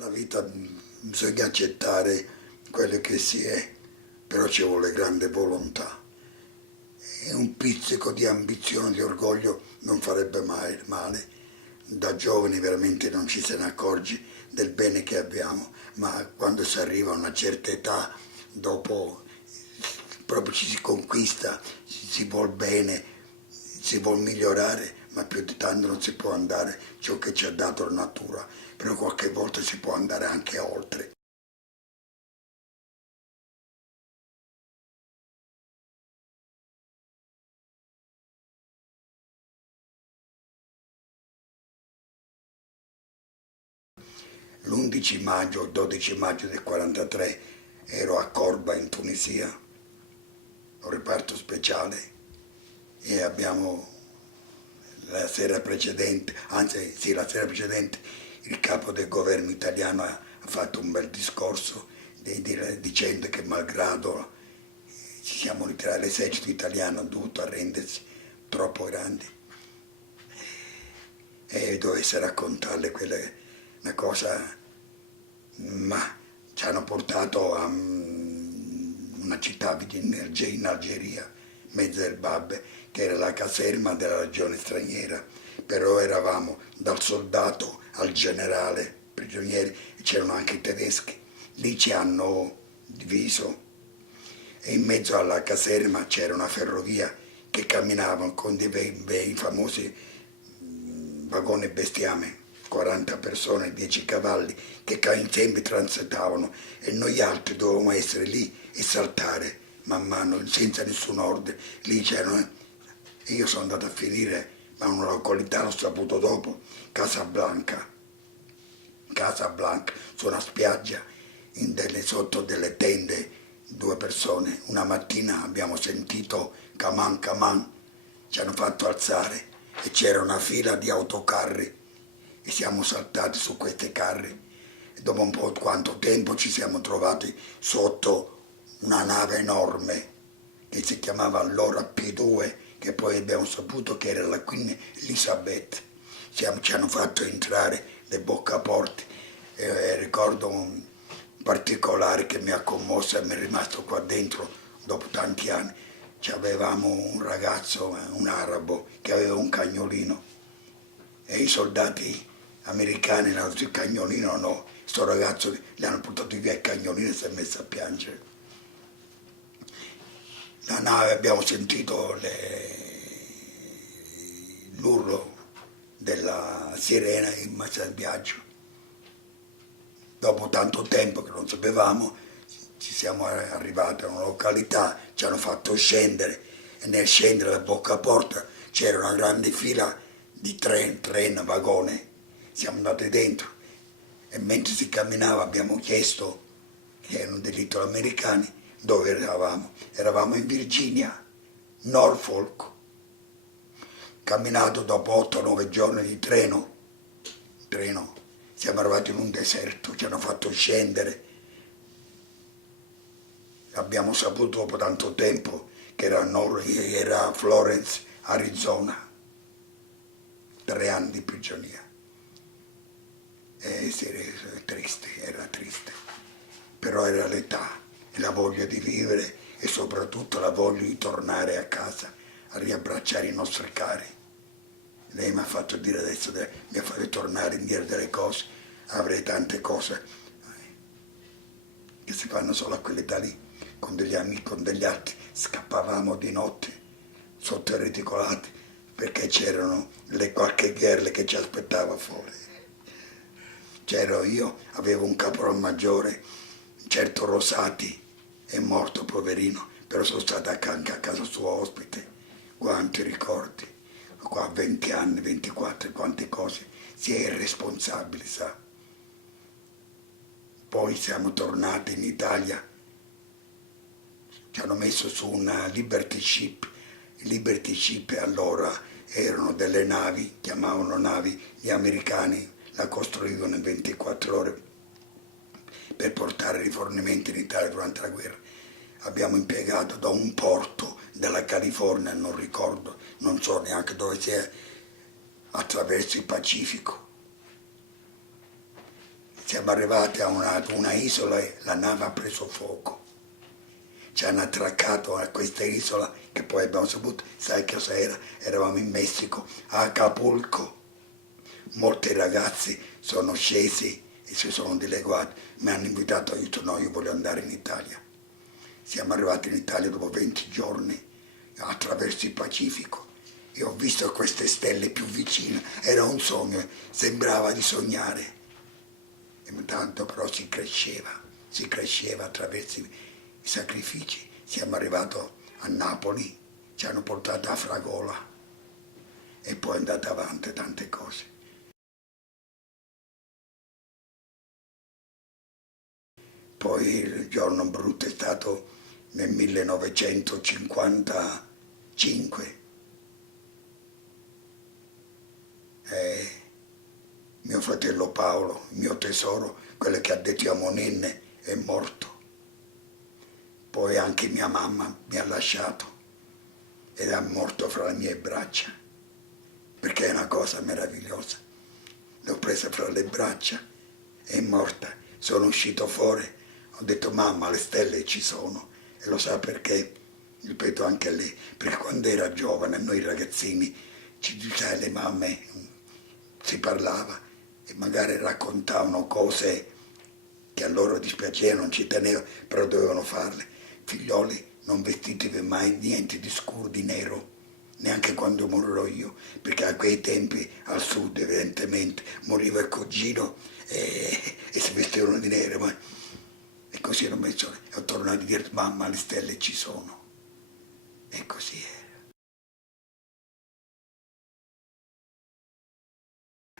La vita bisogna accettare quello che si è, però ci vuole grande volontà e un pizzico di ambizione, di orgoglio non farebbe mai male. Da giovani veramente non ci se ne accorge del bene che abbiamo, ma quando si arriva a una certa età, dopo proprio ci si conquista, si vuol bene, si vuol migliorare, ma più di tanto non si può andare ciò che ci ha dato la natura, però qualche volta si può andare anche oltre. L'11 maggio, il 12 maggio del 43 ero a Corba in Tunisia, un reparto speciale, e abbiamo la sera precedente, anzi sì, la sera precedente il capo del governo italiano ha fatto un bel discorso dicendo che malgrado ci siamo ritirati, l'esercito italiano ha dovuto arrendersi, troppo grandi, e dovesse raccontarle quelle, una cosa, ma ci hanno portato a una città in Algeria, mezzo del Babbe, che era la caserma della legione straniera, però eravamo dal soldato al generale, prigionieri, e c'erano anche i tedeschi, lì ci hanno diviso e in mezzo alla caserma c'era una ferrovia che camminava con dei famosi vagoni bestiame, 40 persone, 10 cavalli che insieme transitavano e noi altri dovevamo essere lì e saltare man mano senza nessun ordine. Lì c'erano, io sono andato a finire, ma una località l'ho saputo dopo, Casablanca, su una spiaggia, sotto delle tende, due persone. Una mattina abbiamo sentito Caman Caman, ci hanno fatto alzare e c'era una fila di autocarri e siamo saltati su questi carri e dopo un po' quanto tempo ci siamo trovati sotto una nave enorme che si chiamava allora P2, che poi abbiamo saputo che era la Queen Elizabeth. Ci hanno fatto entrare le boccaporte e ricordo un particolare che mi ha commosso e mi è rimasto qua dentro dopo tanti anni. Avevamo un ragazzo, un arabo, che aveva un cagnolino e i soldati americani hanno detto il cagnolino no, sto ragazzo gli hanno portato via il cagnolino e si è messo a piangere. La nave, abbiamo sentito l'urlo della sirena in mezzo al viaggio. Dopo tanto tempo che non sapevamo, ci siamo arrivati a una località, ci hanno fatto scendere e nel scendere alla bocca porta c'era una grande fila di treno, vagone. Siamo andati dentro e mentre si camminava abbiamo chiesto, che erano degli italoamericani, dove eravamo. Eravamo in Virginia, Norfolk, camminato dopo 8-9 giorni di treno, siamo arrivati in un deserto, ci hanno fatto scendere. Abbiamo saputo dopo tanto tempo che era Florence, Arizona, 3 anni di prigionia. E sì, era triste, però era l'età, la voglia di vivere e soprattutto la voglia di tornare a casa, a riabbracciare i nostri cari. Lei mi ha fatto dire adesso, mi ha fatto tornare indietro delle cose, avrei tante cose che si fanno solo a quell'età lì, con degli amici, con degli altri, scappavamo di notte sotto i reticolati perché c'erano qualche gherle che ci aspettava fuori. C'ero io, avevo un caporal maggiore, certo Rosati, è morto poverino, però sono stato anche a casa sua ospite, quanti ricordi, qua a 20 anni, 24, quante cose, si è irresponsabili, sa. Poi siamo tornati in Italia, ci hanno messo su una Liberty Ship allora erano delle navi, chiamavano navi, gli americani la costruivano in 24 ore per portare rifornimenti in Italia durante la guerra. Abbiamo impiegato da un porto della California, non ricordo, non so neanche dove sia, attraverso il Pacifico. Siamo arrivati a una isola e la nave ha preso fuoco. Ci hanno attraccato a questa isola che poi abbiamo saputo, sai cos'era? Eravamo in Messico, a Acapulco. Molti ragazzi sono scesi e si sono dileguati, mi hanno invitato aiuto, no, io voglio andare in Italia. Siamo arrivati in Italia dopo 20 giorni attraverso il Pacifico e ho visto queste stelle più vicine, era un sogno, sembrava di sognare. E intanto però si cresceva attraverso i sacrifici. Siamo arrivati a Napoli, ci hanno portato a Fragola e poi è andata avanti tante cose. Poi il giorno brutto è stato nel 1955. Mio fratello Paolo, il mio tesoro, quello che ha detto a Monenne, è morto. Poi anche mia mamma mi ha lasciato ed è morto fra le mie braccia, perché è una cosa meravigliosa. L'ho presa fra le braccia, è morta. Sono uscito fuori, ho detto mamma, le stelle ci sono. E lo sa perché? Ripeto anche a lei, perché quando era giovane, noi ragazzini, sai, le mamme si parlava e magari raccontavano cose che a loro dispiacevano, non ci tenevano, però dovevano farle. Figlioli, non vestitevi mai niente di scuro, di nero, neanche quando morirò io, perché a quei tempi al sud evidentemente moriva il cugino e si vestivano di nero, ma e così hanno messo, e ho tornato a dire mamma, le stelle ci sono, e così era.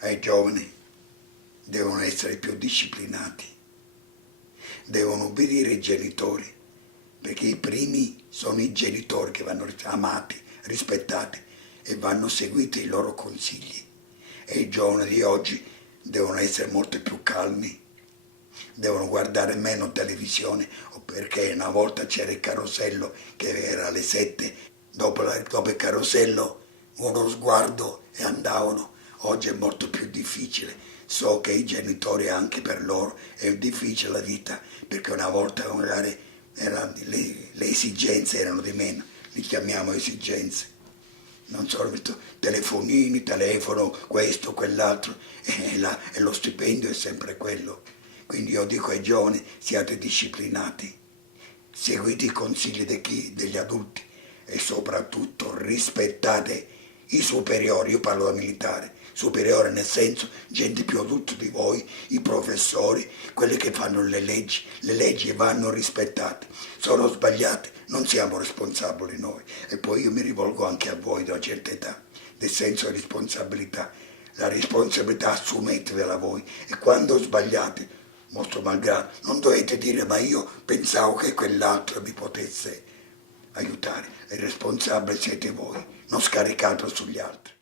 Ai giovani devono essere più disciplinati, devono obbedire ai genitori, perché i primi sono i genitori che vanno amati, rispettati e vanno seguiti i loro consigli. E i giovani di oggi devono essere molto più calmi, devono guardare meno televisione, perché una volta c'era il carosello che era alle 7, dopo il carosello uno sguardo e andavano. Oggi è molto più difficile, so che i genitori anche per loro è difficile la vita, perché una volta magari le esigenze erano di meno, li chiamiamo esigenze. Non solo telefonini, telefono, questo, quell'altro, e lo stipendio è sempre quello. Quindi io dico ai giovani, siate disciplinati, seguite i consigli degli adulti e soprattutto rispettate i superiori, io parlo da militare, superiore nel senso gente più adulta di voi, i professori, quelli che fanno le leggi vanno rispettate, sono sbagliate, non siamo responsabili noi. E poi io mi rivolgo anche a voi di una certa età, del senso di responsabilità, la responsabilità assumetevela voi e quando sbagliate, molto malgrado, non dovete dire ma io pensavo che quell'altro vi potesse aiutare, il responsabile siete voi, non scaricatelo sugli altri.